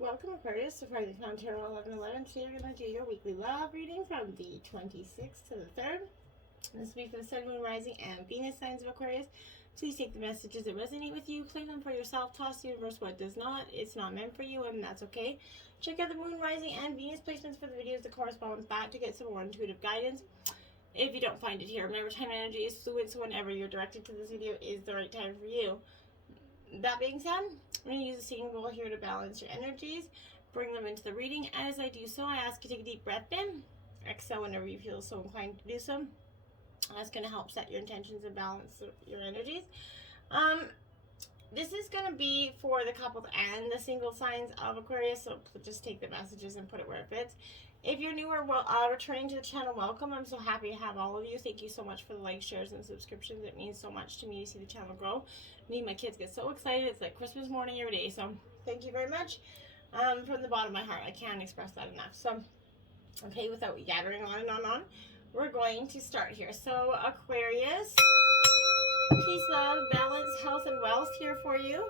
Welcome Aquarius to Friday Crown Tarot 11/11. Today we're going to do your weekly love reading from the 26th to the 3rd. This week for the Sun, Moon, Rising, and Venus signs of Aquarius. Please take the messages that resonate with you, claim them for yourself, toss the universe what does not. It's not meant for you, and that's okay. Check out the Moon, Rising, and Venus placements for the videos that correspond with that to get some more intuitive guidance. If you don't find it here, remember time and energy is fluid, so whenever you're directed to this video is the right time for you. That being said, I'm going to use a singing bowl here to balance your energies, bring them into the reading. As I do so, I ask you to take a deep breath in, exhale whenever you feel so inclined to do so. That's going to help set your intentions and balance your energies. This is going to be for the couples and the single signs of Aquarius, so just take the messages and put it where it fits. If you're new or returning to the channel, welcome. I'm so happy to have all of you. Thank you so much for the likes, shares, and subscriptions. It means so much to me to see the channel grow. Me and my kids get so excited. It's like Christmas morning every day. So thank you very much. From the bottom of my heart, I can't express that enough. So, okay, without yattering on and on, we're going to start here. So Aquarius, peace, love, balance, health, and wealth here for you.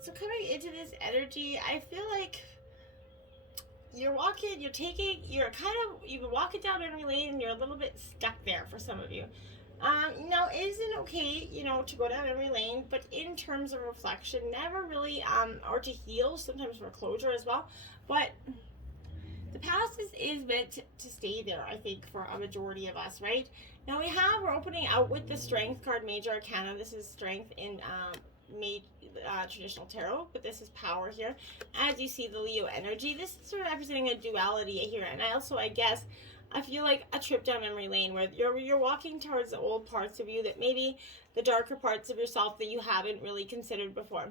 So coming into this energy, I feel like you've been walking down memory lane and you're a little bit stuck there for some of you. Now, isn't it okay, to go down memory lane, but in terms of reflection, never really, or to heal, sometimes for closure as well, but the past is meant to stay there, I think, for a majority of us, right? Now we're opening out with the Strength card, Major Arcana. This is Strength in, traditional tarot, but this is power here. As you see, the Leo energy, this is representing a duality here, and I feel like a trip down memory lane where you're walking towards the old parts of you, that maybe the darker parts of yourself that you haven't really considered before.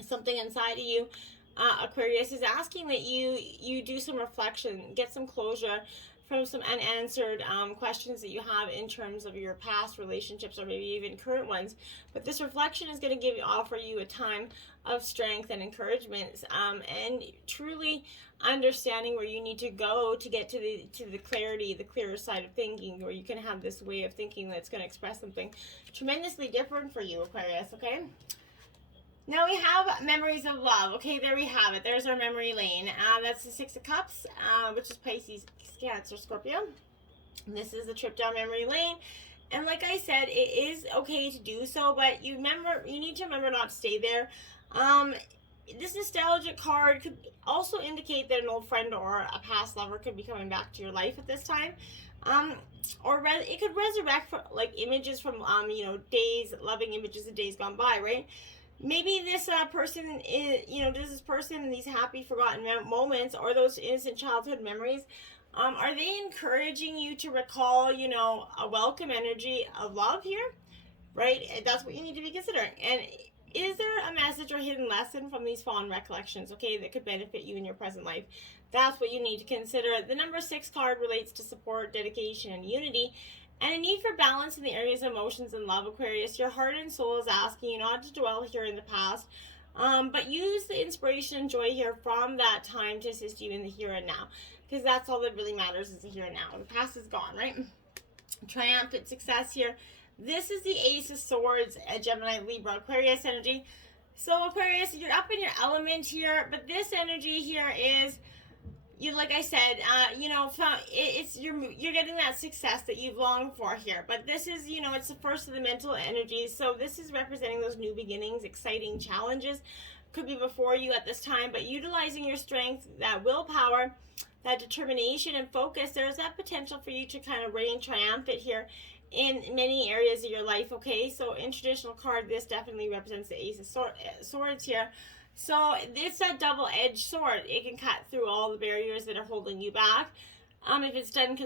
Something inside of you, Aquarius, is asking that you do some reflection, get some closure from some unanswered questions that you have in terms of your past relationships or maybe even current ones. But this reflection is going to offer you a time of strength and encouragement, and truly understanding where you need to go to get to the clarity, the clearer side of thinking, where you can have this way of thinking that's going to express something tremendously different for you, Aquarius, okay? Now we have memories of love. Okay, there we have it. There's our memory lane. That's the Six of Cups, which is Pisces, Cancer, Scorpio. And this is the trip down memory lane. And like I said, it is okay to do so, but you need to remember not to stay there. This nostalgic card could also indicate that an old friend or a past lover could be coming back to your life at this time. It could resurrect images from loving images of days gone by, right? Maybe this person is, these happy forgotten moments or those innocent childhood memories, are they encouraging you to recall, a welcome energy of love here, right? That's what you need to be considering. And is there a message or hidden lesson from these fond recollections, okay, that could benefit you in your present life? That's what you need to consider. The number 6 card relates to support, dedication, and unity, and a need for balance in the areas of emotions and love, Aquarius. Your heart and soul is asking you not to dwell here in the past, but use the inspiration and joy here from that time to assist you in the here and now, because that's all that really matters, is the here and now. The past is gone, right? Triumphant success here. This is the Ace of Swords, Gemini, Libra, Aquarius energy. So Aquarius, you're up in your element here, but this energy here is, like I said, you're getting that success that you've longed for here. But this is, it's the first of the mental energies. So this is representing those new beginnings, exciting challenges could be before you at this time. But utilizing your strength, that willpower, that determination and focus, there's that potential for you to kind of reign triumphant here in many areas of your life, okay? So in traditional card, this definitely represents the Ace of Swords here. So it's that double-edged sword. It can cut through all the barriers that are holding you back, if it's done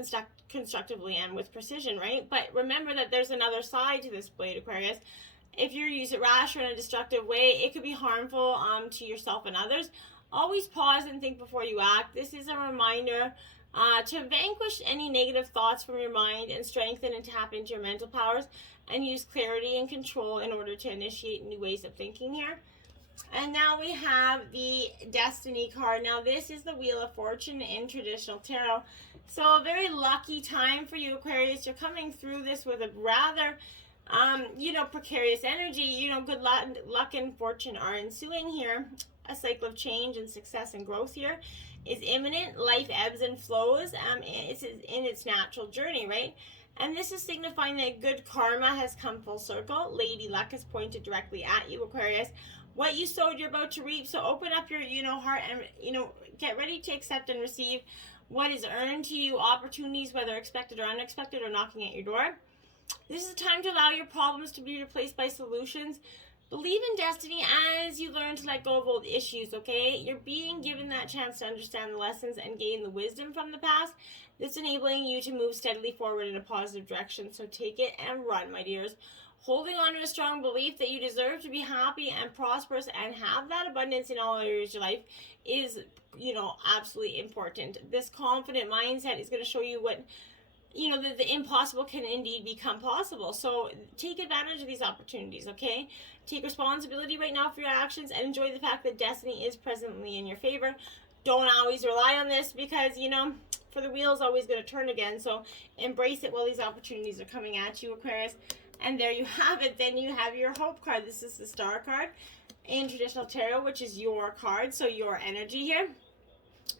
constructively and with precision, right? But remember that there's another side to this blade, Aquarius. If you use it rash or in a destructive way, it could be harmful to yourself and others. Always pause and think before you act. This is a reminder to vanquish any negative thoughts from your mind and strengthen and tap into your mental powers, and use clarity and control in order to initiate new ways of thinking here. And now we have the Destiny card. Now this is the Wheel of Fortune in traditional tarot. So a very lucky time for you, Aquarius. You're coming through this with a rather You know, precarious energy, you know, good luck and fortune are ensuing here. A cycle of change and success and growth here is imminent. Life ebbs and flows. It's in its natural journey, right? And this is signifying that good karma has come full circle. Lady luck is pointed directly at you, Aquarius. What you sowed, you're about to reap. So open up your, you know, heart and, you know, get ready to accept and receive what is earned to you. Opportunities, whether expected or unexpected, are knocking at your door. This is a time to allow your problems to be replaced by solutions. Believe in destiny as you learn to let go of old issues, okay? You're being given that chance to understand the lessons and gain the wisdom from the past. That's enabling you to move steadily forward in a positive direction. So take it and run, my dears. Holding on to a strong belief that you deserve to be happy and prosperous and have that abundance in all areas of your life is, you know, absolutely important. This confident mindset is going to show you what, you know, the impossible can indeed become possible. So take advantage of these opportunities, okay? Take responsibility right now for your actions and enjoy the fact that destiny is presently in your favor. Don't always rely on this because, you know, for the wheel's always going to turn again. So embrace it while these opportunities are coming at you, Aquarius. And there you have it. Then you have your hope card. This is the star card in traditional tarot, which is your card, so your energy here.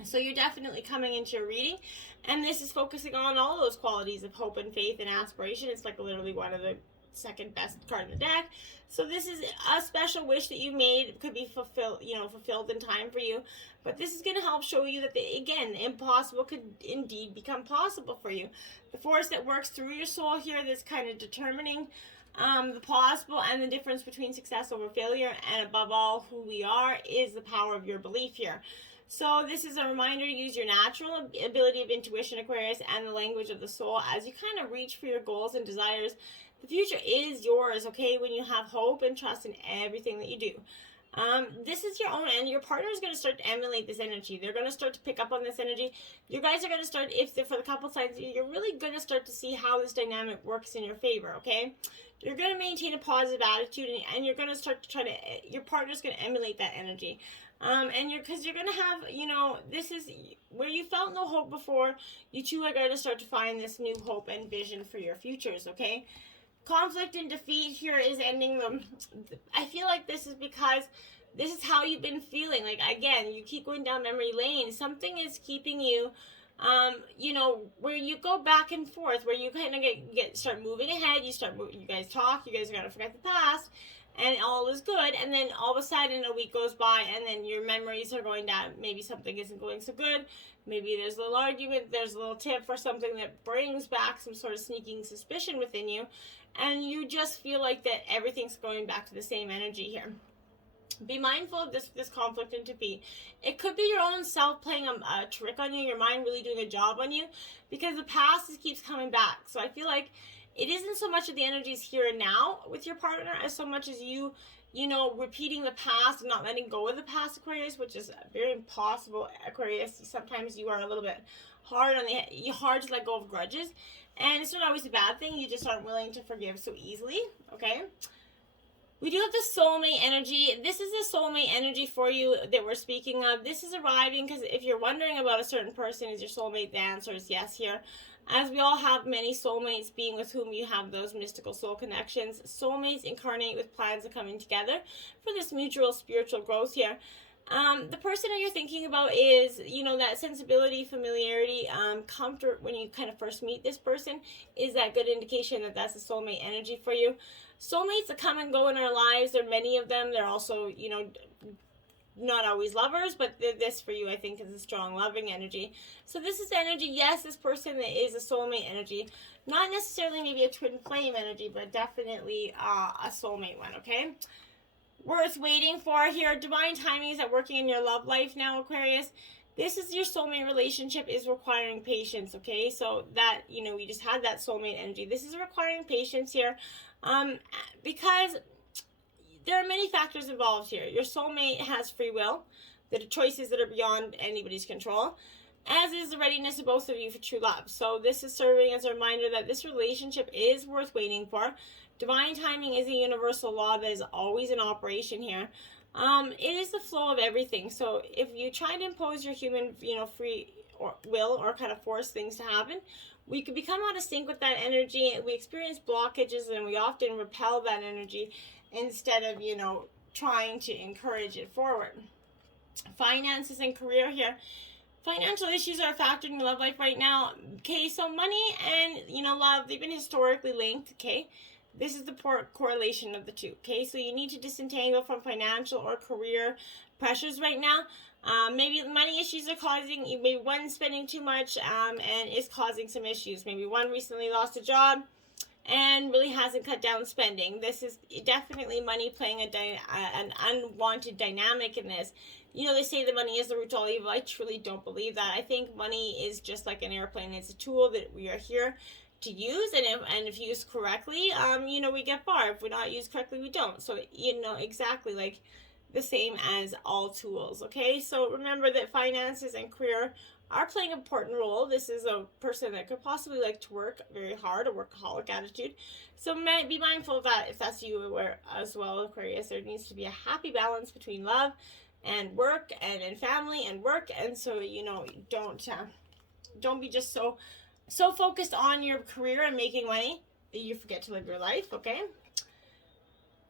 So you're definitely coming into your reading, and this is focusing on all those qualities of hope and faith and aspiration. It's like literally one of the second best card in the deck. So this is a special wish that you made, could be fulfilled in time for you. But this is going to help show you that, again, the impossible could indeed become possible for you. The force that works through your soul here that's kind of determining the possible and the difference between success over failure, and above all, who we are, is the power of your belief here. So this is a reminder to use your natural ability of intuition, Aquarius, and the language of the soul as you kind of reach for your goals and desires. The future is yours, okay, when you have hope and trust in everything that you do. This is your own, and your partner is going to start to emulate this energy. They're going to start to pick up on this energy. You guys are going to start, if they're for the couple signs, you're really going to start to see how this dynamic works in your favor, okay? You're going to maintain a positive attitude, and you're going to start to try to, your partner's going to emulate that energy. And because you're going to have, you know, this is where you felt no hope before, you two are going to start to find this new hope and vision for your futures, okay? Conflict and defeat here is ending them. I feel like this is because this is how you've been feeling. Like, again, you keep going down memory lane. Something is keeping you, you know, where you go back and forth, where you kind of start moving ahead. You guys talk, you guys are going to forget the past, and all is good. And then all of a sudden a week goes by, and then your memories are going down. Maybe something isn't going so good. Maybe there's a little argument, there's a little tip or something that brings back some sort of sneaking suspicion within you. And you just feel like that everything's going back to the same energy here. Be mindful of this conflict and defeat. It could be your own self playing a trick on you, your mind really doing a job on you, because the past keeps coming back. So I feel like it isn't so much of the energies here and now with your partner as so much as you know, repeating the past and not letting go of the past, Aquarius, which is very impossible, Aquarius. Sometimes you are a little bit hard to let go of grudges. And it's not always a bad thing. You just aren't willing to forgive so easily, okay? We do have the soulmate energy. This is the soulmate energy for you that we're speaking of. This is arriving because if you're wondering about a certain person, is your soulmate, the answer is yes here. As we all have many soulmates, being with whom you have those mystical soul connections. Soulmates incarnate with plans of coming together for this mutual spiritual growth here. The person that you're thinking about is, you know, that sensibility, familiarity, comfort when you kind of first meet this person is that good indication that that's the soulmate energy for you. Soulmates that come and go in our lives, there are many of them. They're also, you know, not always lovers, but this for you, I think, is a strong loving energy. So this is energy, yes, this person that is a soulmate energy. Not necessarily maybe a twin flame energy, but definitely a soulmate one, okay? Worth waiting for here. Divine timing is at working in your love life now, Aquarius. This is your soulmate relationship is requiring patience, okay? So that, you know, we just had that soulmate energy. This is requiring patience here because there are many factors involved here. Your soulmate has free will. There are choices that are beyond anybody's control, as is the readiness of both of you for true love. So this is serving as a reminder that this relationship is worth waiting for. Divine timing is a universal law that is always in operation here. It is the flow of everything. So if you try to impose your human, you know, free will or kind of force things to happen, we can become out of sync with that energy. We experience blockages, and we often repel that energy instead of, trying to encourage it forward. Finances and career here. Financial issues are a factor in your love life right now. Okay, so money and, love, they've been historically linked, okay? This is the correlation of the two, okay? So you need to disentangle from financial or career pressures right now. Maybe money issues are causing, maybe one spending too much and is causing some issues. Maybe one recently lost a job and really hasn't cut down spending. This is definitely money playing an unwanted dynamic in this. They say that money is the root to all evil. I truly don't believe that. I think money is just like an airplane. It's a tool that we are here to use, and if used correctly, we get far. If we're not used correctly, we don't. So, exactly like the same as all tools, okay? So remember that finances and career are playing an important role. This is a person that could possibly like to work very hard, a workaholic attitude. So be mindful of that if that's you as well, Aquarius. There needs to be a happy balance between love and work and family and work. And so, don't be just so focused on your career and making money that you forget to live your life, okay?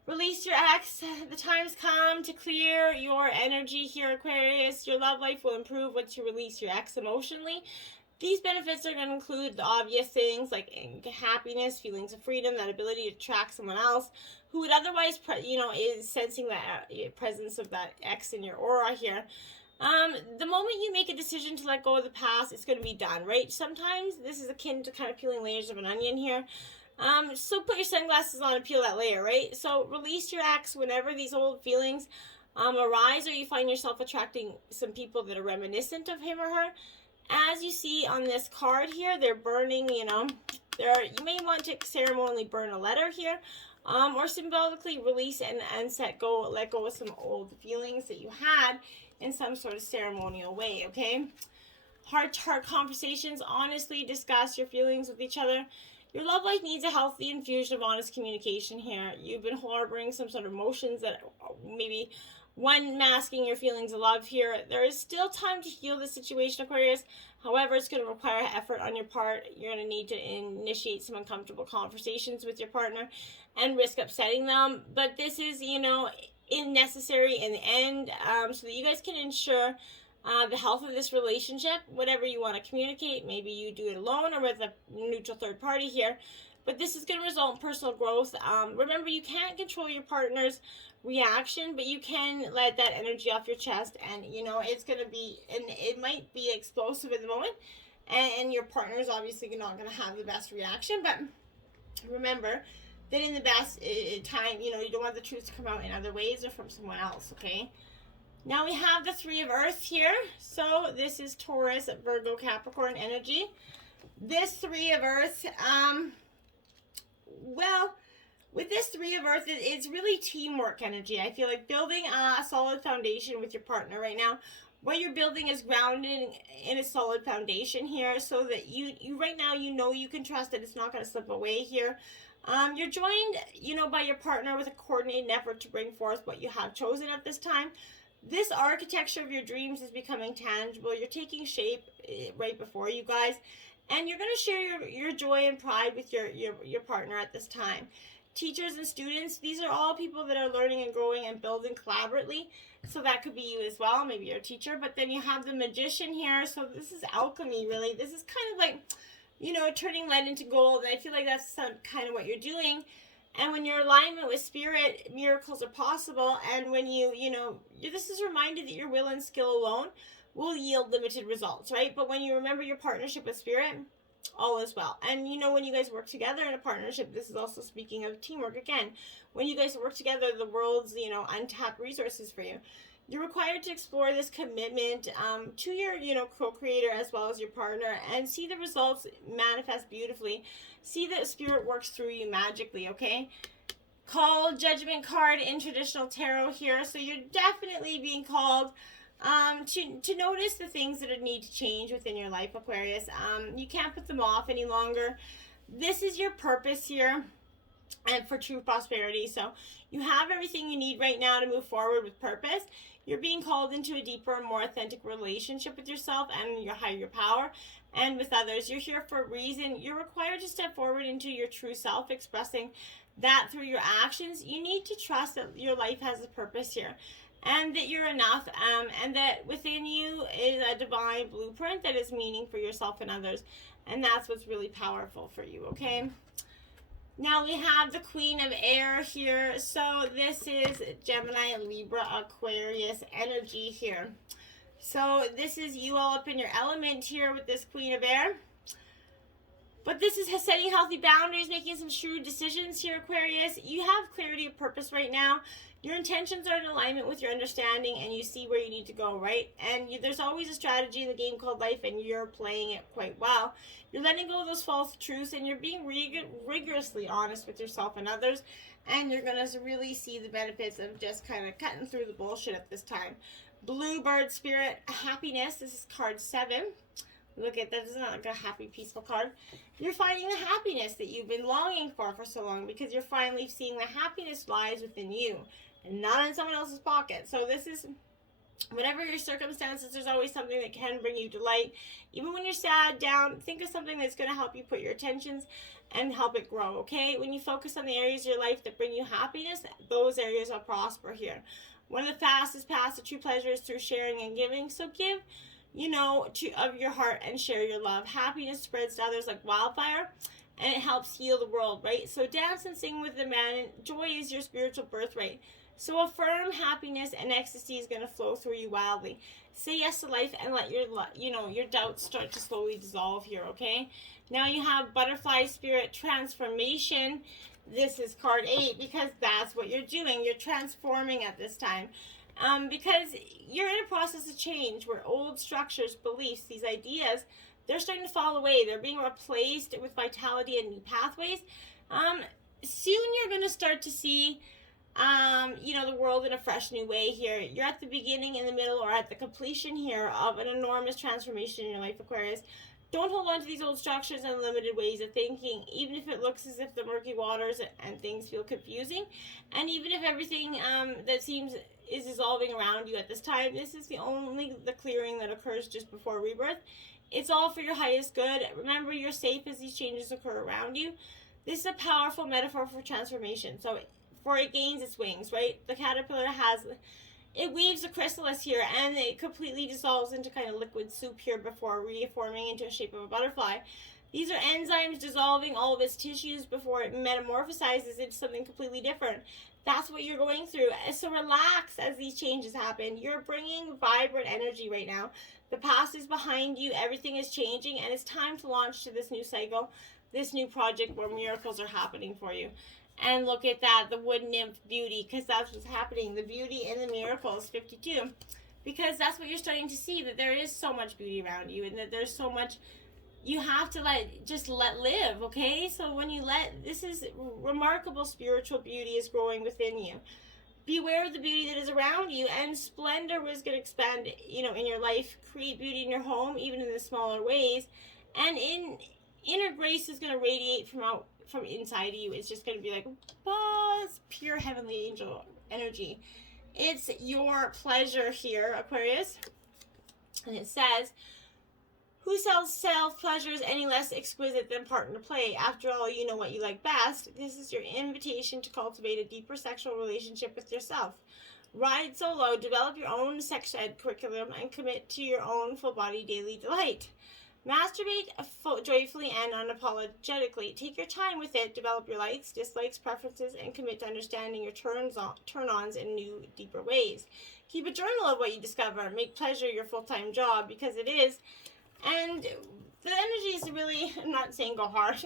Release your ex. The time's come to clear your energy here, Aquarius. Your love life will improve once you release your ex emotionally. These benefits are going to include the obvious things like happiness, feelings of freedom, that ability to attract someone else who would otherwise, is sensing that presence of that ex in your aura here. The moment you make a decision to let go of the past, it's going to be done, right? Sometimes this is akin to kind of peeling layers of an onion here. So put your sunglasses on and peel that layer, right? So release your ex whenever these old feelings arise, or you find yourself attracting some people that are reminiscent of him or her. As you see on this card here, they're burning, you may want to ceremonially burn a letter here, or symbolically release and let go of some old feelings that you had in some sort of ceremonial way, okay? Heart-to-heart conversations, honestly discuss your feelings with each other. Your love life needs a healthy infusion of honest communication here. You've been harboring some sort of emotions that maybe one masking your feelings of love here. There is still time to heal the situation, Aquarius. However, it's going to require effort on your part. You're going to need to initiate some uncomfortable conversations with your partner and risk upsetting them. But this is, necessary in the end, so that you guys can ensure the health of this relationship. Whatever you want to communicate, maybe you do it alone or with a neutral third party here, but this is going to result in personal growth. Remember, you can't control your partner's reaction, but you can let that energy off your chest, and it's going to be, and it might be explosive at the moment, and your partner is obviously not going to have the best reaction. But remember that in the best time, you don't want the truth to come out in other ways or from someone else, okay? Now we have the Three of Earth here. So this is Taurus, Virgo, Capricorn energy. This Three of Earth, with this Three of Earth, it's really teamwork energy. I feel like building a solid foundation with your partner right now. What you're building is grounded in a solid foundation here, so that you right now, you can trust that it's not going to slip away here. You're joined, by your partner with a coordinated effort to bring forth what you have chosen at this time. This architecture of your dreams is becoming tangible. You're taking shape right before you guys, and you're going to share your joy and pride with your partner at this time. Teachers and students, these are all people that are learning and growing and building collaboratively. So that could be you as well. Maybe you're a teacher, but then you have the Magician here. So this is alchemy, really. This is kind of like, turning lead into gold. And I feel like that's kind of what you're doing. And when you're in alignment with spirit, miracles are possible. And when this is reminded that your will and skill alone will yield limited results, right? But when you remember your partnership with spirit, all is well. And when you guys work together in a partnership, this is also speaking of teamwork again. When you guys work together, the world's, untapped resources for you. You're required to explore this commitment to your, co-creator as well as your partner, and see the results manifest beautifully. See that spirit works through you magically, okay? Call Judgment card in traditional tarot here. So you're definitely being called to notice the things that need to change within your life, Aquarius. You can't put them off any longer. This is your purpose here. and for true prosperity. So you have everything you need right now to move forward with purpose. You're being called into a deeper and more authentic relationship with yourself and your higher power and with others. You're here for a reason. You're required to step forward into your true self, expressing that through your actions. You need to trust that your life has a purpose here, and that you're enough, and that within you is a divine blueprint that is meaning for yourself and others. And that's what's really powerful for you, okay? Now we have the Queen of Air here. So this is Gemini, Libra, Aquarius energy here. So this is you all up in your element here with this Queen of Air. But this is setting healthy boundaries, making some shrewd decisions here, Aquarius. You have clarity of purpose right now. Your intentions are in alignment with your understanding, and you see where you need to go, right? And there's always a strategy in the game called life, and you're playing it quite well. You're letting go of those false truths, and you're being rigorously honest with yourself and others, and you're going to really see the benefits of just kind of cutting through the bullshit at this time. Bluebird Spirit, Happiness. This is card 7. Look at that. This is not like a happy, peaceful card. You're finding the happiness that you've been longing for so long, because you're finally seeing the happiness lies within you and not in someone else's pocket. So this is, whatever your circumstances, there's always something that can bring you delight. Even when you're sad, down, think of something that's going to help you put your attentions and help it grow, okay? When you focus on the areas of your life that bring you happiness, those areas will prosper here. One of the fastest paths to true pleasure is through sharing and giving. So give, of your heart and share your love. Happiness spreads to others like wildfire, and it helps heal the world, right? So dance and sing with the man, and joy is your spiritual birthright. So affirm happiness, and ecstasy is going to flow through you wildly. Say yes to life and let your doubts start to slowly dissolve here, okay? Now you have Butterfly Spirit, Transformation. This is card 8, because that's what you're doing. You're transforming at this time. Because you're in a process of change where old structures, beliefs, these ideas, they're starting to fall away. They're being replaced with vitality and new pathways. Soon you're going to start to see, the world in a fresh new way here. You're at the beginning, in the middle, or at the completion here of an enormous transformation in your life, Aquarius. Don't hold on to these old structures and limited ways of thinking, even if it looks as if the murky waters and things feel confusing. And even if everything that seems is dissolving around you at this time, this is the clearing that occurs just before rebirth. It's all for your highest good. Remember, you're safe as these changes occur around you. This is a powerful metaphor for transformation. So for it gains its wings, right? The caterpillar it weaves a chrysalis here, and it completely dissolves into kind of liquid soup here before reforming into a shape of a butterfly. These are enzymes dissolving all of its tissues before it metamorphosizes into something completely different. That's what you're going through. So relax as these changes happen. You're bringing vibrant energy right now. The past is behind you. Everything is changing, and it's time to launch to this new cycle, this new project where miracles are happening for you. And look at that, the wood nymph beauty, because that's what's happening. The beauty in the miracles, 52. Because that's what you're starting to see, that there is so much beauty around you, and that there's so much you have to let live, okay? So when you this is remarkable spiritual beauty is growing within you. Beware of the beauty that is around you, and splendor is going to expand, in your life. Create beauty in your home, even in the smaller ways. And inner grace is going to radiate from inside of you. It's just going to be like, buzz, pure heavenly angel energy. It's your pleasure here, Aquarius. And it says, who sells self-pleasures any less exquisite than partner play? After all, you know what you like best. This is your invitation to cultivate a deeper sexual relationship with yourself. Ride solo, develop your own sex ed curriculum, and commit to your own full-body daily delight. Masturbate joyfully and unapologetically. Take your time with it. Develop your likes, dislikes, preferences, and commit to understanding your turn-ons in new, deeper ways. Keep a journal of what you discover. Make pleasure your full-time job, because it is. And the energy is really, I'm not saying go hard,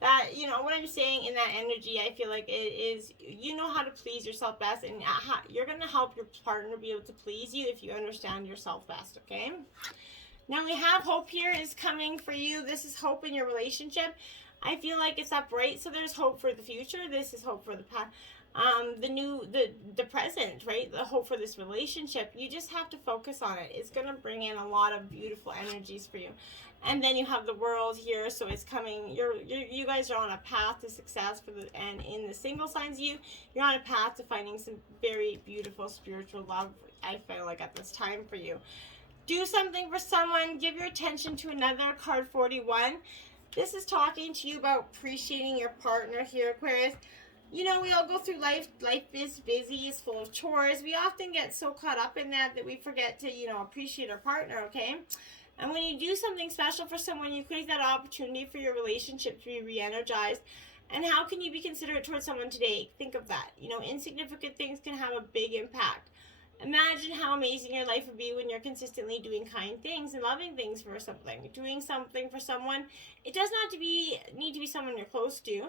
that, what I'm saying in that energy, I feel like it is, you know how to please yourself best, and you're going to help your partner be able to please you if you understand yourself best, okay? Now we have hope here is coming for you. This is hope in your relationship. I feel like it's up right, so there's hope for the future. This is hope for the past. The present, right? The hope for this relationship. You just have to focus on it. It's going to bring in a lot of beautiful energies for you. And then you have the World here, so it's coming. You guys are on a path to success and in the single signs, you're on a path to finding some very beautiful spiritual love. I feel like at this time for you, do something for someone. Give your attention to another. Card 41. This is talking to you about appreciating your partner here, Aquarius. You know, we all go through life. Life is busy, it's full of chores. We often get so caught up in that we forget to, appreciate our partner, okay? And when you do something special for someone, you create that opportunity for your relationship to be re-energized. And how can you be considerate towards someone today? Think of that. Insignificant things can have a big impact. Imagine how amazing your life would be when you're consistently doing kind things and loving things for something. Doing something for someone. It does not need to be someone you're close to.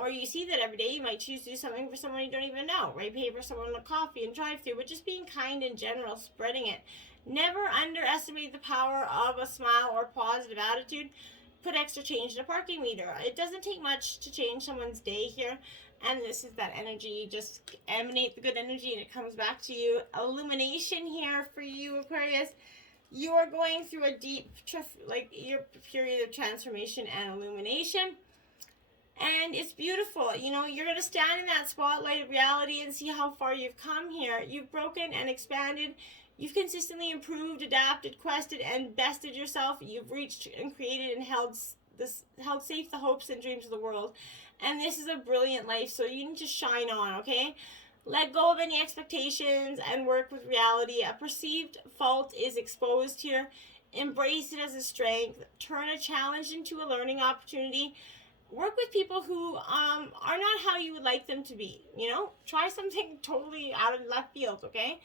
Or you see that every day. You might choose to do something for someone you don't even know, right? Pay for someone a coffee and drive through, but just being kind in general, spreading it. Never underestimate the power of a smile or positive attitude. Put extra change in a parking meter. It doesn't take much to change someone's day here. And this is that energy. Just emanate the good energy and it comes back to you. Illumination here for you, Aquarius. You are going through a deep, your period of transformation and illumination. And it's beautiful. You're going to stand in that spotlight of reality and see how far you've come here. You've broken and expanded. You've consistently improved, adapted, quested, and bested yourself. You've reached and created and held safe the hopes and dreams of the world. And this is a brilliant life, so you need to shine on, okay? Let go of any expectations and work with reality. A perceived fault is exposed here. Embrace it as a strength. Turn a challenge into a learning opportunity. Work with people who are not how you would like them to be. Try something totally out of left field, okay?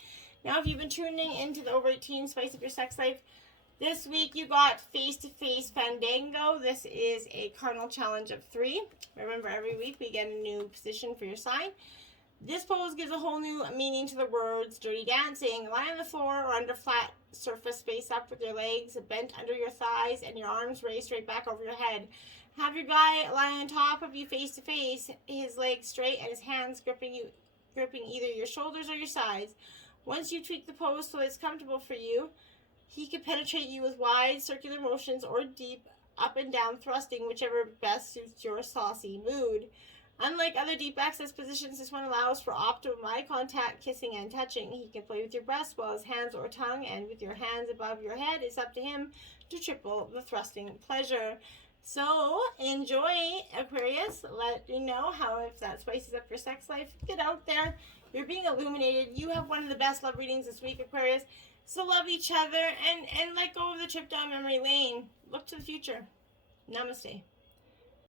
Now, if you've been tuning into the Over 18 Spice Up Your Sex Life, this week you got Face-to-Face Fandango. This is a cardinal challenge of 3. Remember, every week we get a new position for your sign. This pose gives a whole new meaning to the words Dirty Dancing. Lie on the floor or under flat surface, face up with your legs bent under your thighs and your arms raised straight back over your head. Have your guy lie on top of you face to face, his legs straight and his hands gripping either your shoulders or your sides. Once you tweak the pose so it's comfortable for you, he can penetrate you with wide circular motions or deep up and down thrusting, whichever best suits your saucy mood. Unlike other deep access positions, this one allows for optimum eye contact, kissing, and touching. He can play with your breast while his hands or tongue, and with your hands above your head, it's up to him to triple the thrusting pleasure. So, enjoy, Aquarius. Let me know how, if that spices up your sex life. Get out there. You're being illuminated. You have one of the best love readings this week, Aquarius. So love each other and let go of the trip down memory lane. Look to the future. Namaste.